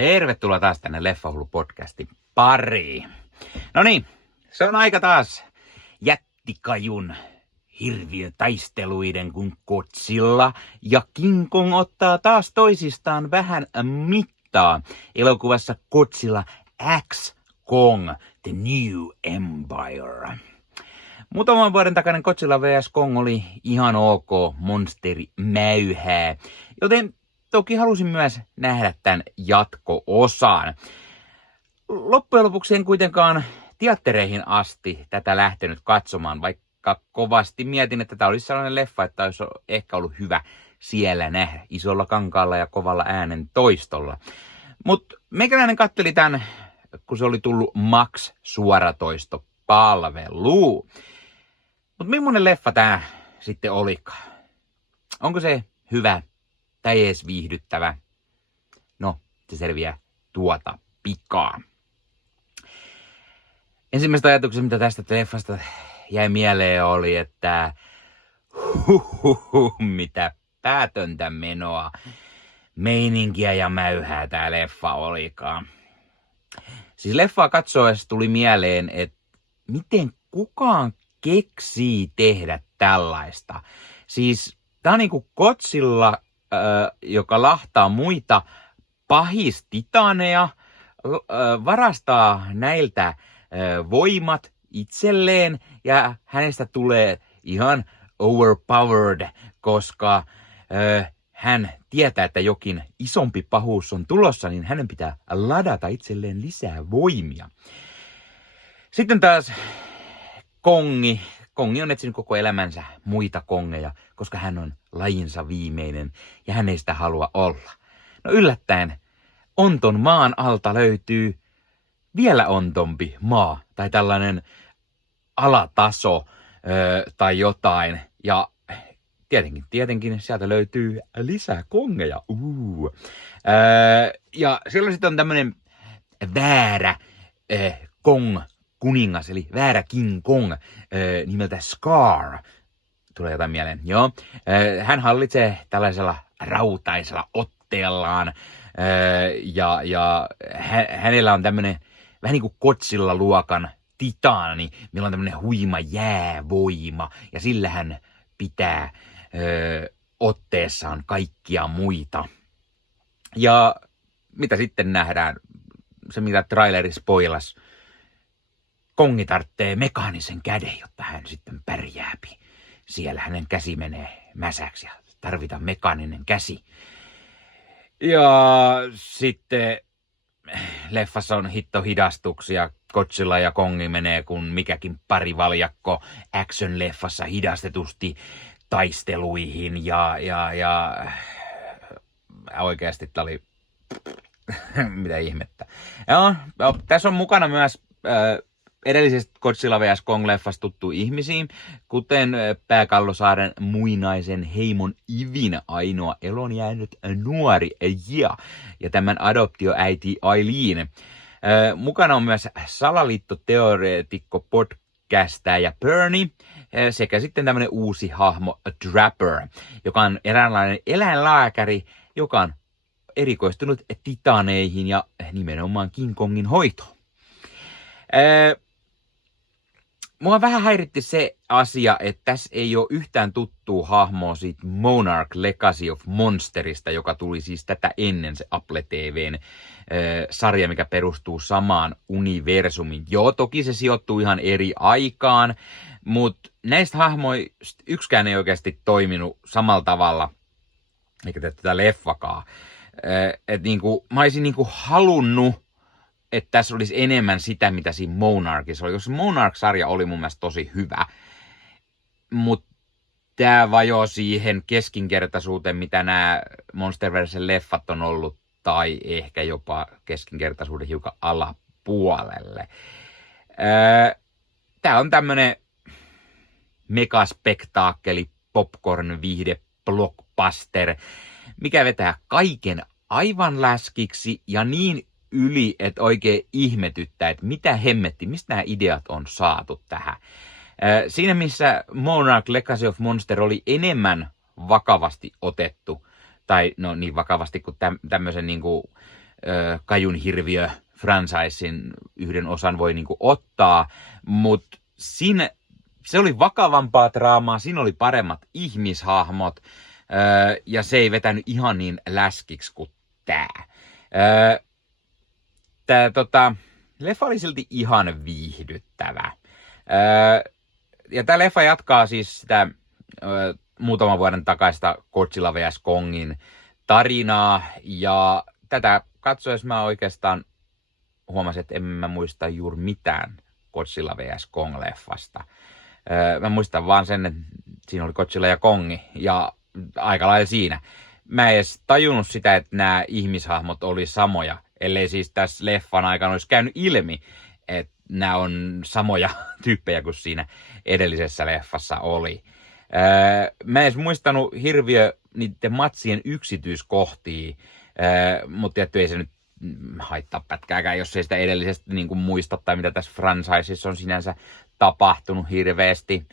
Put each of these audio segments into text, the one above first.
Tervetuloa taas tänne Leffahullu-podcastin pariin. No niin, se on aika taas jättikajun hirviötaisteluiden, kun Godzilla ja King Kong ottaa taas toisistaan vähän mittaa. Elokuvassa Godzilla X Kong, The New Empire. Muutaman vuoden takainen Godzilla vs. Kong oli ihan ok monsterimäyhää, joten toki halusin myös nähdä tämän jatko-osan. Loppujen lopuksi en kuitenkaan teattereihin asti tätä lähtenyt katsomaan, vaikka kovasti mietin, että tämä olisi sellainen leffa, että olisi ehkä ollut hyvä siellä nähdä isolla kankaalla ja kovalla äänen toistolla. Mutta meikäläinen katteli tämän, kun se oli tullut Max-suoratoistopalveluun. Mutta millainen leffa tämä sitten olikaan? Onko se hyvä tai edes viihdyttävä? No, se selviää tuota pikaa. Ensimmäistä ajatuksia, mitä tästä leffasta jäi mieleen, oli, että mitä päätöntä menoa, meininkiä ja mäyhää tää leffa olikaan. Siis leffaa katsoessa tuli mieleen, että miten kukaan keksii tehdä tällaista. Siis tää on niinku Godzilla, joka lahtaa muita pahistitaneja, varastaa näiltä voimat itselleen ja hänestä tulee ihan overpowered, koska hän tietää, että jokin isompi pahuus on tulossa, niin hänen pitää ladata itselleen lisää voimia. Sitten taas Kongi on etsinyt koko elämänsä muita kongeja, koska hän on lajinsa viimeinen ja hän ei sitä halua olla. No yllättäen onton maan alta löytyy vielä ontompi maa tai tällainen alataso tai jotain. Ja tietenkin sieltä löytyy lisää kongeja. Ja silloin sitten on tämmöinen väärä Kong-kuningas, eli väärä King Kong nimeltä Scar. Tulee jotain mieleen, joo. Hän hallitsee tällaisella rautaisella otteellaan ja hänellä on tämmöinen vähän niin kuin Godzilla-luokan titaani, millä on tämmöinen huima jäävoima ja sillä hän pitää otteessaan kaikkia muita. Ja mitä sitten nähdään, se mitä traileri spoilas, Kongi tarvitsee mekaanisen käden, jotta hän sitten pärjääpi. Siellä hänen käsi menee mäsäksi ja tarvitaan mekaaninen käsi. Ja sitten leffassa on hittohidastuksia. Godzilla ja Kongi menee kun mikäkin parivaljakko action-leffassa hidastetusti taisteluihin ja oikeasti tää oli mitä ihmettä. Joo, tässä on mukana myös edellisestä Godzilla vs. Kong-leffasta tuttu ihmisiin, kuten Pääkallosaaren muinaisen heimon Ivin ainoa elon jäänyt nuori ja tämän adoptioäiti Aileen. Mukana on myös salaliittoteoreetikko podcastaja Bernie sekä sitten tämmöinen uusi hahmo Trapper, joka on eräänlainen eläinlääkäri, joka on erikoistunut titaneihin ja nimenomaan King Kongin hoitoon. Mua vähän häiritti se asia, että tässä ei ole yhtään tuttua hahmoa siitä Monarch Legacy of Monsterista, joka tuli siis tätä ennen se Apple TVn sarja, mikä perustuu samaan universumiin. Joo, toki se sijoittuu ihan eri aikaan, mutta näistä hahmoista yksikään ei oikeasti toiminut samalla tavalla, eikä tätä leffakaan. Mä olisin halunnut, että tässä olisi enemmän sitä, mitä siinä Monarchissa oli. Koska Monarch-sarja oli mun mielestä tosi hyvä. Mutta tämä vajoo siihen keskinkertaisuuteen, mitä nämä Monsterversen leffat on ollut. Tai ehkä jopa keskinkertaisuuden hiukan alapuolelle. Tämä on tämmönen megaspektaakkeli, popcorn-viihde, blockbuster, mikä vetää kaiken aivan läskiksi ja niin yli, että oikein ihmetyttää, että mitä hemmetti, mistä nämä ideat on saatu tähän. Siinä missä Monarch Legacy of Monster oli enemmän vakavasti otettu, tai no niin vakavasti kuin tämmöisen niinku Kajun hirviö franchisein yhden osan voi niinku ottaa, mutta siinä se oli vakavampaa draamaa, siinä oli paremmat ihmishahmot, ja se ei vetänyt ihan niin läskiksi kuin tää. Leffa oli silti ihan viihdyttävä. Ja tää leffa jatkaa siis sitä muutaman vuoden takaista Godzilla vs. Kongin tarinaa, ja tätä katsoessa mä oikeastaan huomasin, että en mä muista juuri mitään Godzilla vs. Kong-leffasta. Mä muistan vaan sen, että siinä oli Godzilla ja Kongi, ja aika lailla siinä. Mä en edes tajunnut sitä, että nämä ihmishahmot oli samoja, ellei siis tässä leffan aikana olisi käynyt ilmi, että nämä on samoja tyyppejä kuin siinä edellisessä leffassa oli. Mä en edes muistanut hirviö niiden matsien yksityiskohtia, mutta tietty ei se nyt haittaa pätkääkään, jos ei sitä edellisestä niin kuin muista, tai mitä tässä franchiseissa on sinänsä tapahtunut hirveästi.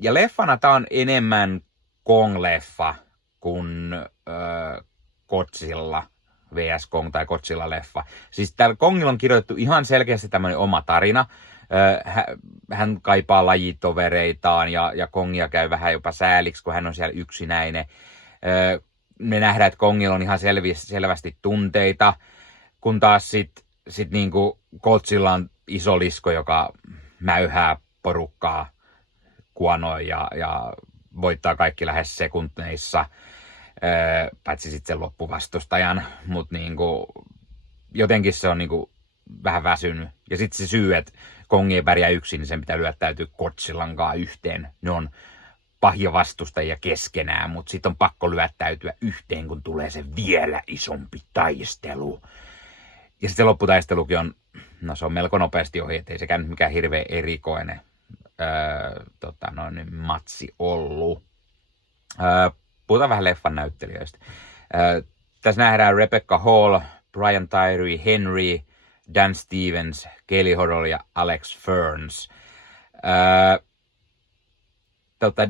Ja leffana tää on enemmän Kong-leffa kuin Godzilla vs. Kong tai Godzilla-leffa. Siis täällä Kongilla on kirjoitettu ihan selkeästi tämmöinen oma tarina. Hän kaipaa lajitovereitaan ja Kongia käy vähän jopa sääliksi, kun hän on siellä yksinäinen. Me nähdään, että Kongilla on ihan selvästi tunteita, kun taas sit niinku Godzilla on iso lisko, joka mäyhää porukkaa kuonoi ja voittaa kaikki lähes sekunneissa, paitsi sitten sen loppuvastustajan, mutta niinku, jotenkin se on niinku vähän väsynyt. Ja sitten se syy, että Kongi ei pärjää yksin, niin sen pitää lyöttäytyä Godzillankaan yhteen. Ne on pahia vastustajia keskenään, mutta sitten on pakko lyöttäytyä yhteen, kun tulee se vielä isompi taistelu. Ja sitten se lopputaistelukin on, no se on melko nopeasti ohi, ettei sekään nyt mikään hirveän erikoinen matsi ollut. Puhutaan vähän leffan näyttelijöistä. Tässä nähdään Rebecca Hall, Brian Tyree Henry, Dan Stevens, Kelly Hoddle ja Alex Ferns.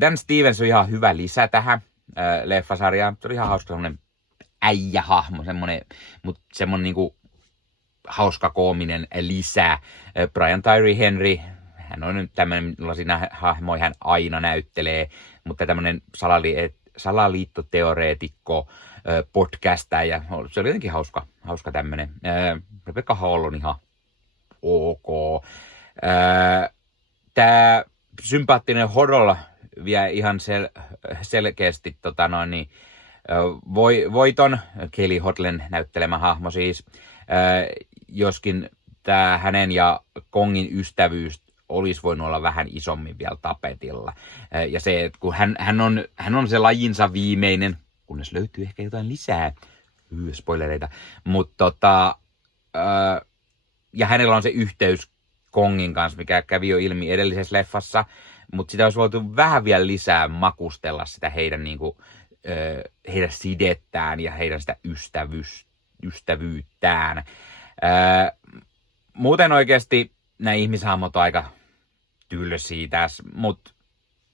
Dan Stevens on ihan hyvä lisä tähän leffasarjaan. Se oli ihan hauska semmoinen äijähahmo, mutta semmoinen niinku hauska koominen lisä. Brian Tyree Henry, hän on nyt tämmöinen, millaisia hahmoja hän aina näyttelee, mutta tämmöinen salaliittoteoreetikko, podcastaja, se oli jotenkin hauska tämmöinen. Rebecca Hall on ihan ok. Tää sympaattinen Hoddle vie ihan selkeästi voiton, Kelly Hoddlen näyttelemä hahmo siis, joskin tämä hänen ja Kongin ystävyys olisi voinut olla vähän isommin vielä tapetilla. Ja se, että kun hän on se lajinsa viimeinen, kunnes löytyy ehkä jotain lisää, spoilereita, mutta ja hänellä on se yhteys Kongin kanssa, mikä kävi jo ilmi edellisessä leffassa, mutta sitä olisi voitu vähän vielä lisää makustella sitä heidän, niinku, heidän sidettään ja heidän sitä ystävyyttään. Muuten oikeasti nämä ihmishahmot on aika tylsiä tässä, mutta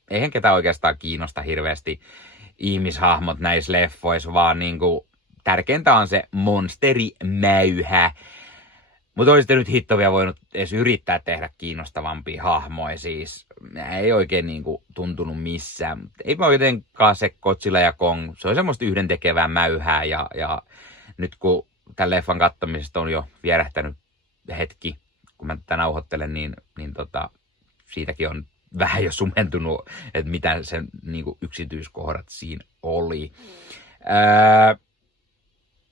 eihän ketään oikeastaan kiinnosta hirveästi ihmishahmot näissä leffoissa, vaan niinku, tärkeintä on se monsterimäyhä. Mutta olisitte nyt hittovia voinut edes yrittää tehdä kiinnostavampia hahmoja, siis ei oikein niinku tuntunut missään. Eipä oikeinkaan se Godzilla ja Kong, se on semmoista yhdentekevää mäyhää ja nyt kun tämän leffan katsomisesta on jo vierähtänyt hetki, kun mä tätä nauhoittelen, niin siitäkin on vähän jo sumentunut, että mitä sen niinku yksityiskohdat siinä oli.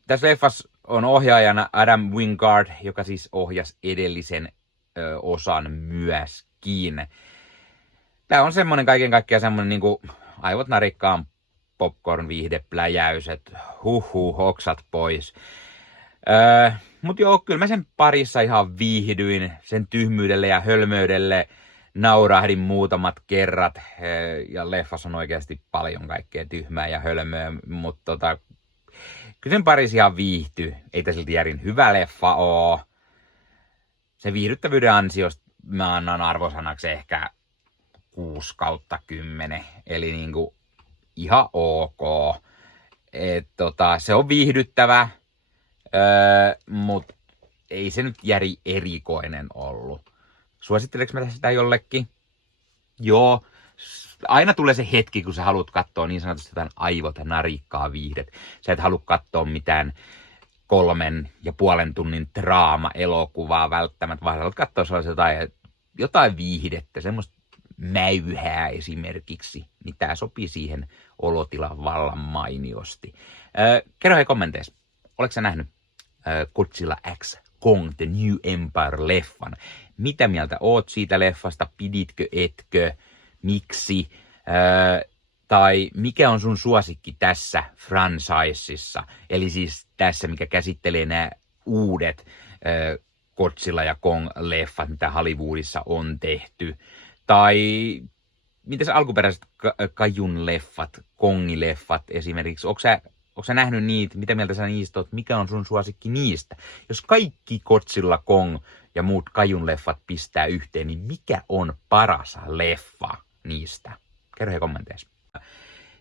Tässä leffassa on ohjaajana Adam Wingard, joka siis ohjasi edellisen osan myöskin. Tämä on semmoinen kaiken kaikkiaan semmoinen niinku aivot narikkaan popcorn viihdepläjäys, että oksat pois. Mutta joo, kyllä mä sen parissa ihan viihdyin, sen tyhmyydelle ja hölmöydelle naurahdin muutamat kerrat, ja leffassa on oikeasti paljon kaikkea tyhmää ja hölmöä, mutta kyllä sen parissa ihan viihtyi. Ei tämä silti järin hyvä leffa oo. Sen viihdyttävyyden ansiosta mä annan arvosanaksi ehkä 6/10, eli niinku ihan ok. Se on viihdyttävä, mutta ei se nyt erikoinen ollut. Suositteleks mä sitä jollekin? Joo. Aina tulee se hetki, kun sä haluat katsoa niin sanotusti jotain aivot narikkaa viihdet. Sä et halua katsoa mitään 3,5 tunnin draama-elokuvaa välttämättä, vaan sä haluat katsoa jotain viihdettä, semmoista mäyhää esimerkiksi, niin tää sopii siihen olotilaan vallan mainiosti. Kerro hei kommenteissa, oletko sä nähnyt Godzilla X Kong The New Empire-leffan? Mitä mieltä oot siitä leffasta? Piditkö, etkö? Miksi? Tai mikä on sun suosikki tässä franchisessa? Eli siis tässä, mikä käsittelee nämä uudet Godzilla ja Kong-leffat, mitä Hollywoodissa on tehty. Tai mitäs alkuperäiset Kajun leffat, Kongileffat esimerkiksi? Onko sä nähnyt niitä? Mitä mieltä sä niistä oot? Mikä on sun suosikki niistä? Jos kaikki Godzilla, Kong ja muut Kajun leffat pistää yhteen, niin mikä on paras leffa niistä? Kerro hei kommenteissa.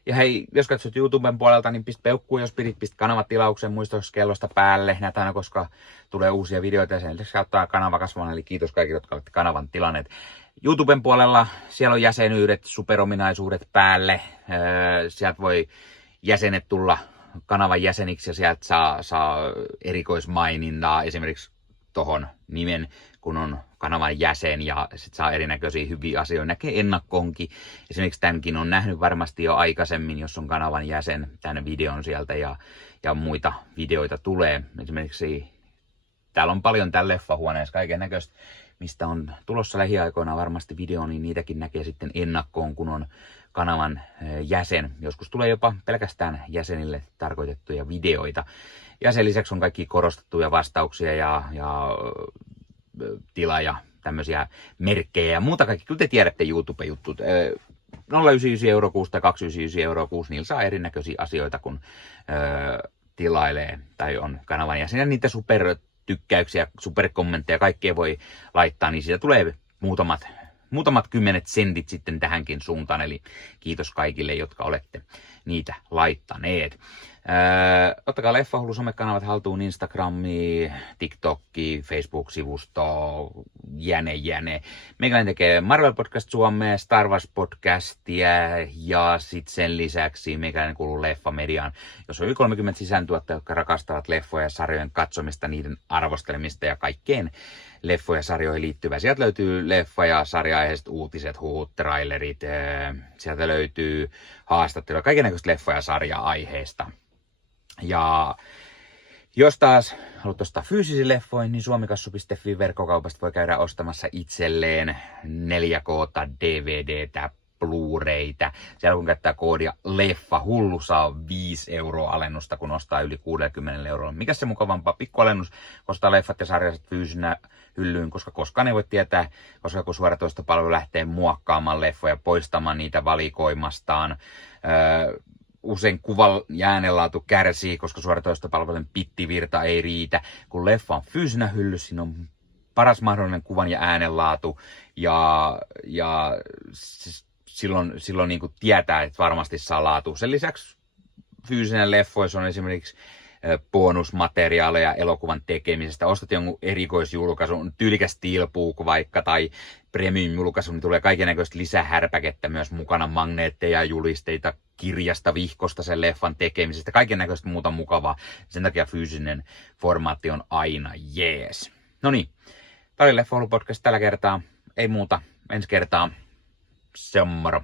Ja hei, jos katsot YouTuben puolelta, niin pistä peukkuun, jos pistä kanavatilauksen, muistaisi kellosta päälle. Näitä aina, koska tulee uusia videoita ja sen lisäksi auttaa kanava kasvamaan. Eli kiitos kaikille, jotka olette kanavan tilanneet. YouTuben puolella siellä on jäsenyydet, superominaisuudet päälle. Sieltä voi jäsenet tulla kanavan jäseniksi ja sieltä saa erikoismainintaa esimerkiksi tohon nimen, kun on kanavan jäsen ja sit saa erinäköisiä hyviä asioita. Näkee ennakkoonkin. Esimerkiksi tämänkin on nähnyt varmasti jo aikaisemmin, jos on kanavan jäsen, tämän videon sieltä ja muita videoita tulee. Esimerkiksi täällä on paljon tällä leffahuoneessa kaiken näköistä, mistä on tulossa lähiaikoina varmasti video, niin niitäkin näkee sitten ennakkoon, kun on kanavan jäsen. Joskus tulee jopa pelkästään jäsenille tarkoitettuja videoita. Ja sen lisäksi on kaikki korostettuja vastauksia ja tila ja tämmöisiä merkkejä ja muuta kaikki. Kyllä te tiedätte YouTube-juttut. 0,99 € kuussa tai 2,99 € kuussa, niillä saa erinäköisiä asioita, kun tilailee tai on kanavan jäsen. Ja niitä supertykkäyksiä, superkommentteja, kaikkea voi laittaa, niin siitä tulee muutamat kymmenet sentit sitten tähänkin suuntaan. Eli kiitos kaikille, jotka olette niitä laittaneet. Ottakaa Leffahullu somekanavat haltuun, Instagrami, TikTokki, Facebook-sivusto, jäne. Meikäläinen tekee Marvel Podcast Suomea, Star Wars Podcastia ja sitten sen lisäksi meikäläinen kuuluu Leffamediaan, jos on yli 30 sisääntuottajia, jotka rakastavat leffoja ja sarjojen katsomista, niiden arvostelemista ja kaikkeen leffoja ja sarjoihin liittyvää. Sieltä löytyy leffa- ja sarja-aiheiset uutiset, huhut, trailerit, sieltä löytyy haastatteluja, kaikennäköistä leffa- ja sarja-aiheista. Ja jos taas haluat ostaa fyysisiä leffoja, niin suomikassu.fi verkkokaupasta voi käydä ostamassa itselleen 4K DVDtä, Blu-raytä. Siellä kun käyttää koodia Leffahullu saa 5 € alennusta, kun ostaa yli 60 €. Mikä se mukavampaa? Pikkualennus, ostaa leffat ja sarjaiset fyysinä hyllyyn, koska koskaan ei voi tietää, koska kun suoratoistopalvelu lähtee muokkaamaan leffoja, poistamaan niitä valikoimastaan. Usein kuvan ja äänenlaatu kärsii, koska suoratoistopalvelujen pittivirta ei riitä. Kun leffa on fyysinä hyllyssä, siinä on paras mahdollinen kuvan ja äänenlaatu ja silloin niin kuin tietää, että varmasti saa laatu. Sen lisäksi fyysinen leffoissa on esimerkiksi bonusmateriaaleja elokuvan tekemisestä. Ostat jonkun erikoisjulkaisun, tyylikäs steelbook vaikka tai premium-julkaisu, niin tulee kaikennäköistä lisähärpäkettä myös mukana, magneetteja, julisteita, kirjasta, vihkosta sen leffan tekemisestä, kaikennäköistä muuta mukavaa. Sen takia fyysinen formaatti on aina jees. No niin, tämä oli Leffahullu podcast tällä kertaa. Ei muuta, ensi kertaa. Se on moro.